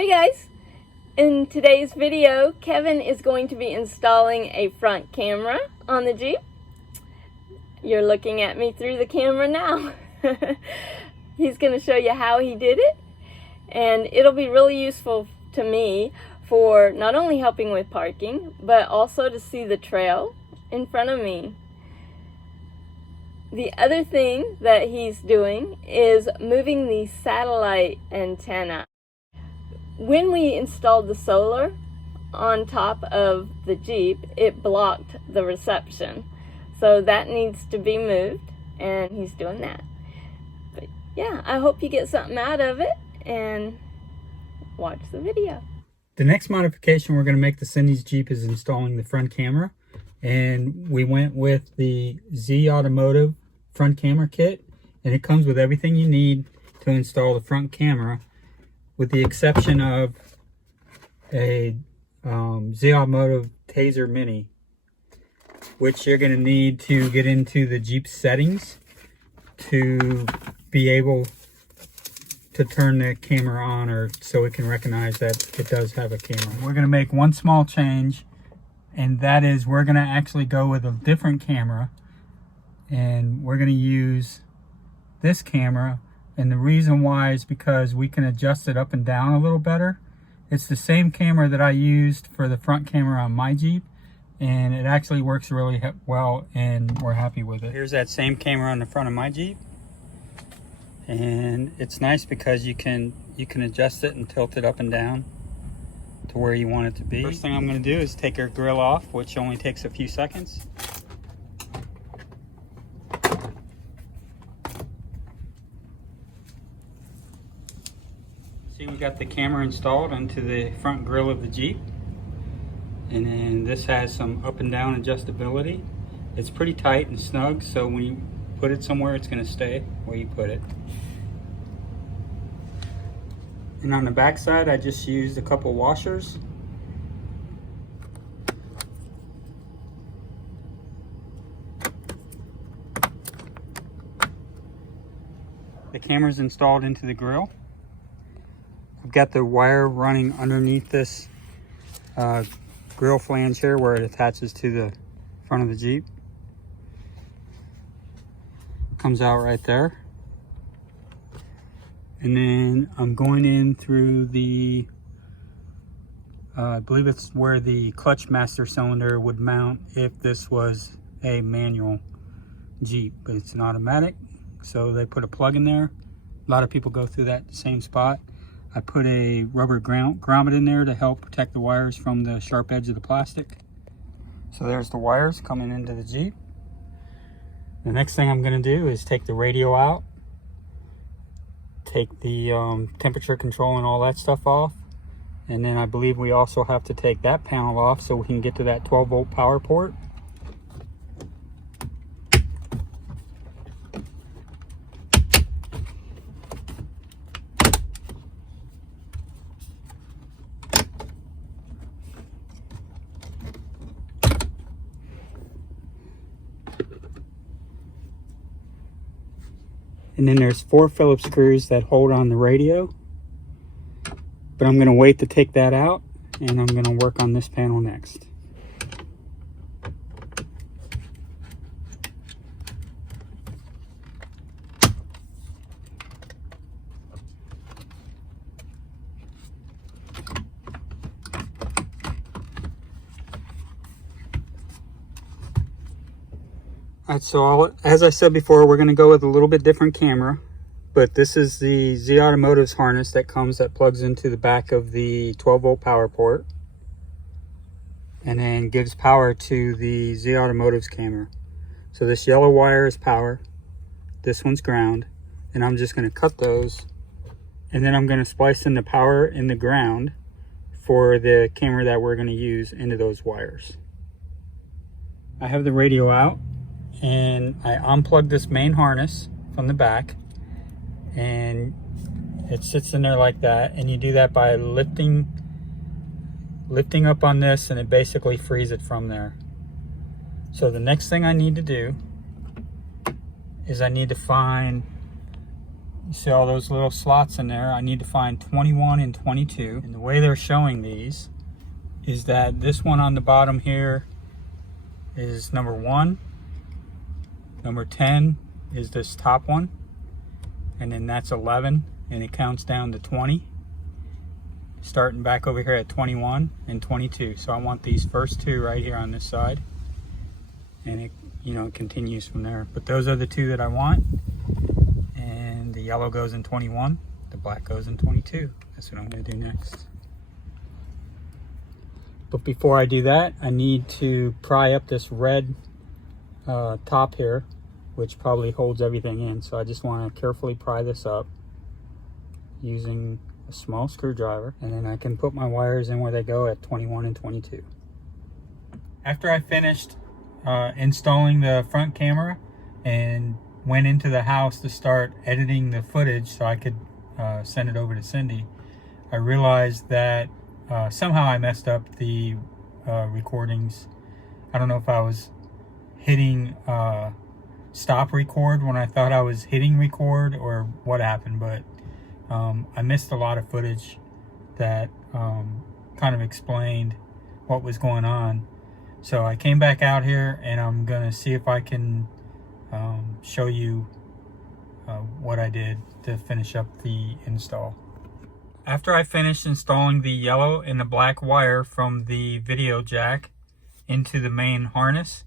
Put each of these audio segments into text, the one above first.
Hey guys! In today's video, Kevin is going to be installing a front camera on the Jeep. You're looking at me through the camera now. He's going to show you how he did it, and it'll be really useful to me for not only helping with parking, but also to see the trail in front of me. The other thing that he's doing is moving the satellite antenna. When we installed the solar on top of the Jeep, it blocked the reception. So that needs to be moved, and he's doing that. But yeah, I hope you get something out of it, and watch the video. The next modification we're going to make to Cindy's Jeep is installing the front camera. And we went with the Z Automotive front camera kit. And it comes with everything you need to install the front camera, with the exception of a Z Automotive Taser Mini, which you're going to need to get into the Jeep settings to be able to turn the camera on, or so it can recognize that it does have a camera. We're going to make one small change, and that is we're going to actually go with a different camera, and we're going to use this camera. And the reason why is because we can adjust it up and down a little better. It's the same camera that I used for the front camera on my Jeep, and it actually works really well, and we're happy with it. Here's that same camera on the front of my Jeep, and it's nice because you can adjust it and tilt it up and down to where you want it to be. First thing I'm going to do is take our grill off, which only takes a few seconds. See, we got the camera installed onto the front grille of the Jeep, and then this has some up and down adjustability. It's pretty tight and snug, so when you put it somewhere, it's going to stay where you put it. And on the back side, I just used a couple washers. The camera's installed into the grill. I've got the wire running underneath this grill flange here where it attaches to the front of the Jeep. Comes out right there. And then I'm going in through the, I believe it's where the clutch master cylinder would mount if this was a manual Jeep, but it's an automatic. So they put a plug in there. A lot of people go through that same spot. I put a rubber grommet in there to help protect the wires from the sharp edge of the plastic. So there's the wires coming into the Jeep. The next thing I'm going to do is take the radio out, take the temperature control and all that stuff off, and then I believe we also have to take that panel off so we can get to that 12-volt power port. And then there's 4 Phillips screws that hold on the radio. But I'm going to wait to take that out, and I'm going to work on this panel next. Alright, so as I said before, we're going to go with a little bit different camera, but this is the Z Automotive's harness that plugs into the back of the 12-volt power port, and then gives power to the Z Automotive's camera. So this yellow wire is power, this one's ground, and I'm just going to cut those, and then I'm going to splice in the power and the ground for the camera that we're going to use into those wires. I have the radio out, and I unplugged this main harness from the back, and it sits in there like that, and you do that by lifting up on this, and it basically frees it from there. So the next thing I need to do is I need to find You see all those little slots in there. I need to find 21 and 22. And the way they're showing these is that this one on the bottom here is number 1. Number 10 is this top one. And then that's 11, and it counts down to 20. Starting back over here at 21 and 22. So I want these first two right here on this side. And it, you know, it continues from there. But those are the two that I want. And the yellow goes in 21, the black goes in 22. That's what I'm gonna do next. But before I do that, I need to pry up this red top here, which probably holds everything in. So I just want to carefully pry this up using a small screwdriver, and then I can put my wires in where they go at 21 and 22. After I finished installing the front camera and went into the house to start editing the footage so I could send it over to Cindy, I realized that somehow I messed up the recordings. I don't know if I was hitting stop record when I thought I was hitting record or what happened, but I missed a lot of footage that kind of explained what was going on. So I came back out here and I'm gonna see if I can show you what I did to finish up the install. After I finished installing the yellow and the black wire from the video jack into the main harness,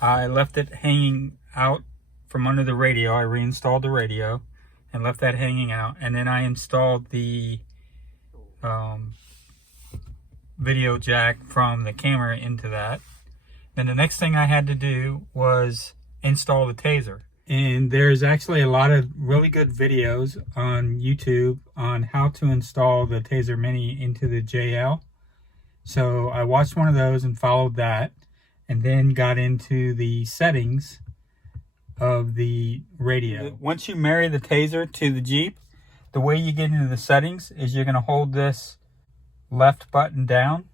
I left it hanging out from under the radio. I reinstalled the radio and left that hanging out, and then I installed the video jack from the camera into that. Then the next thing I had to do was install the taser. And there's actually a lot of really good videos on YouTube on how to install the Taser Mini into the JL. So I watched one of those and followed that, and then got into the settings of the radio. Once you marry the taser to the Jeep, the way you get into the settings is you're going to hold this left button down,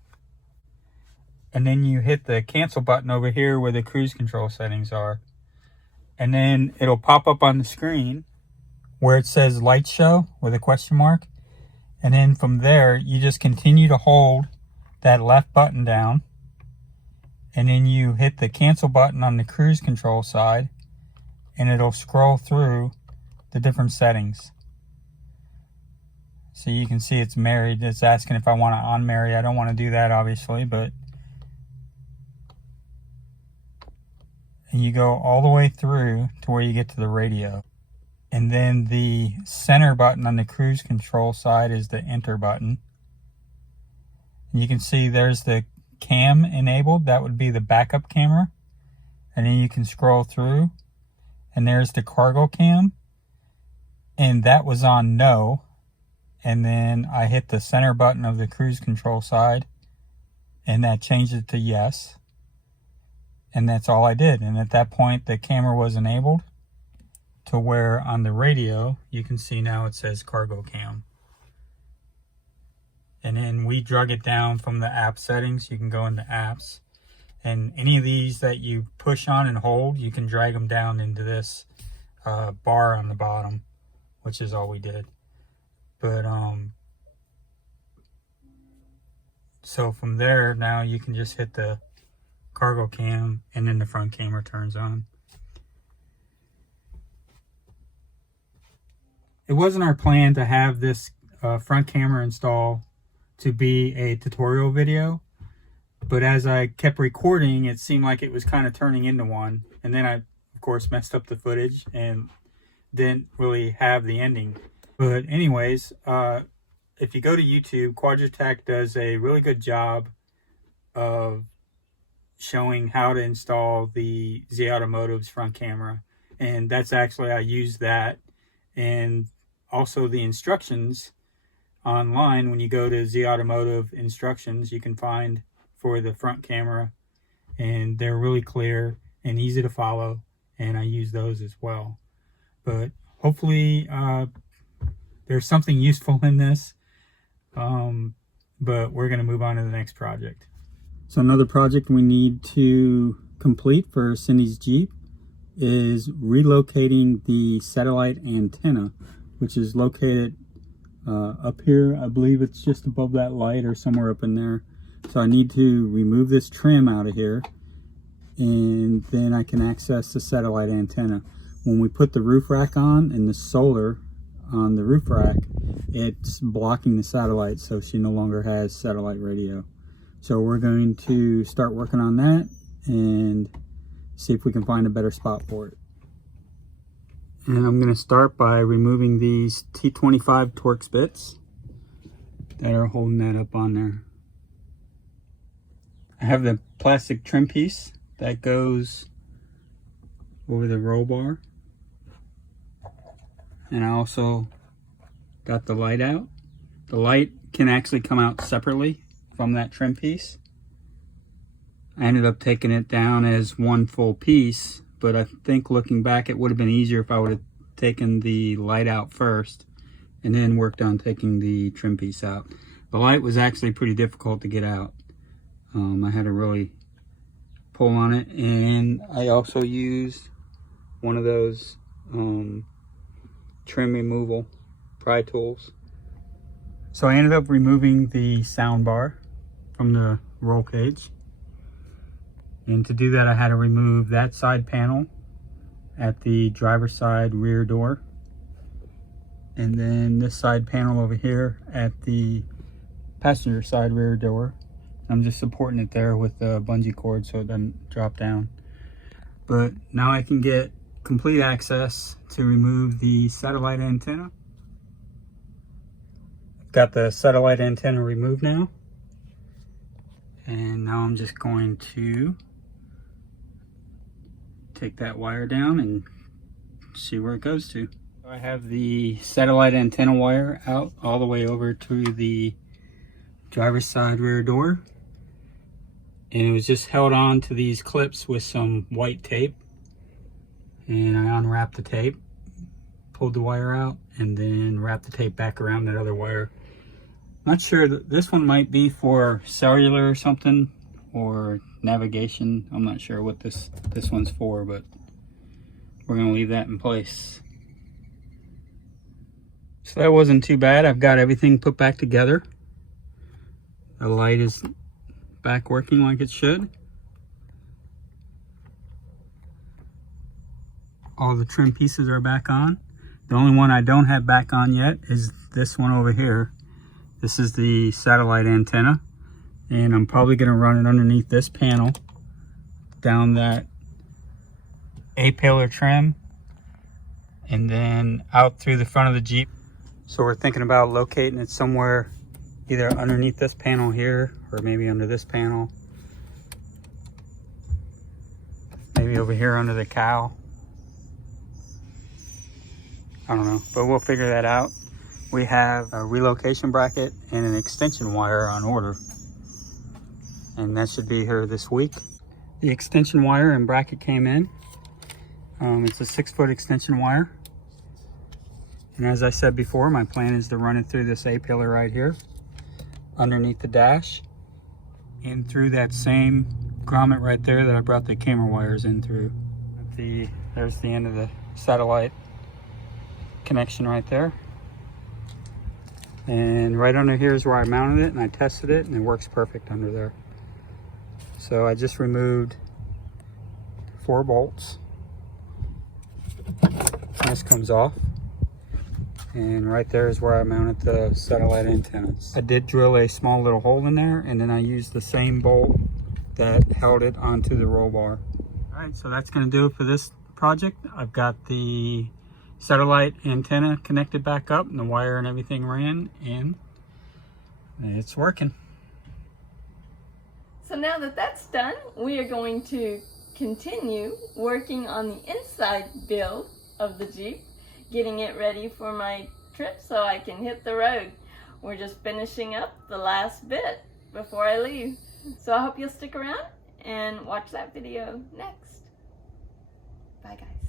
and then you hit the cancel button over here where the cruise control settings are. And then it'll pop up on the screen where it says light show with a question mark. And then from there, you just continue to hold that left button down. And then you hit the cancel button on the cruise control side, and it'll scroll through the different settings. So you can see it's married. It's asking if I want to unmarry. I don't want to do that, obviously, but and you go all the way through to where you get to the radio. And then the center button on the cruise control side is the enter button. And you can see there's the cam enabled. That would be the backup camera. And then you can scroll through, and there's the cargo cam, and that was on no. And then I hit the center button of the cruise control side, and that changed it to yes. And that's all I did. And at that point, the camera was enabled to where on the radio, you can see now it says cargo cam. And then we drug it down from the app settings. You can go into apps, and any of these that you push on and hold, you can drag them down into this bar on the bottom, which is all we did. But so from there, now you can just hit the cargo cam, and then the front camera turns on. It wasn't our plan to have this front camera install to be a tutorial video, but as I kept recording, it seemed like it was kind of turning into one. And then I, of course, messed up the footage and didn't really have the ending. But anyways, if you go to YouTube, Quadratech does a really good job of showing how to install the Z Automotive's front camera. And that's actually, I used that. And also the instructions online, when you go to Z Automotive instructions, you can find for the front camera, and they're really clear and easy to follow, and I use those as well. But hopefully there's something useful in this, but we're going to move on to the next project. So another project we need to complete for Cindy's Jeep is relocating the satellite antenna which is located up here. I believe it's just above that light or somewhere up in there. So I need to remove this trim out of here, and then I can access the satellite antenna. When we put the roof rack on and the solar on the roof rack, it's blocking the satellite, so she no longer has satellite radio. So we're going to start working on that and see if we can find a better spot for it. And I'm going to start by removing these T25 Torx bits that are holding that up on there. I have the plastic trim piece that goes over the roll bar. And I also got the light out. The light can actually come out separately from that trim piece. I ended up taking it down as one full piece, but I think looking back it would have been easier if I would have taken the light out first and then worked on taking the trim piece out. The light was actually pretty difficult to get out. I had to really pull on it, and I also used one of those trim removal pry tools. So I ended up removing the sound bar from the roll cage, and to do that I had to remove that side panel at the driver's side rear door, and then this side panel over here at the passenger side rear door. I'm just supporting it there with the bungee cord so it doesn't drop down. But now I can get complete access to remove the satellite antenna. Got the satellite antenna removed now, and now I'm just going to take that wire down and see where it goes to. I have the satellite antenna wire out all the way over to the driver's side rear door, and it was just held on to these clips with some white tape, and I unwrapped the tape, pulled the wire out, and then wrapped the tape back around that other wire. Not sure, this one might be for cellular or something, or navigation. I'm not sure what this one's for, but we're gonna leave that in place. So that wasn't too bad. I've got everything put back together. The light is back working like it should. All the trim pieces are back on. The only one I don't have back on yet is this one over here. This is the satellite antenna, and I'm probably going to run it underneath this panel down that A-pillar trim and then out through the front of the Jeep. So we're thinking about locating it somewhere either underneath this panel here or maybe under this panel. Maybe over here under the cowl. I don't know, but we'll figure that out. We have a relocation bracket and an extension wire on order, and that should be here this week. The extension wire and bracket came in. It's a 6-foot extension wire. And as I said before, my plan is to run it through this A-pillar right here, underneath the dash, and through that same grommet right there that I brought the camera wires in through. There's the end of the satellite connection right there. And right under here is where I mounted it, and I tested it, and it works perfect under there. So I just removed 4 bolts. This comes off. And right there is where I mounted the satellite antennas. I did drill a small little hole in there, and then I used the same bolt that held it onto the roll bar. All right, so that's gonna do it for this project. I've got the satellite antenna connected back up, and the wire and everything ran, and it's working. So now that that's done, we are going to continue working on the inside build of the Jeep, getting it ready for my trip so I can hit the road. We're just finishing up the last bit before I leave. So I hope you'll stick around and watch that video next. Bye guys.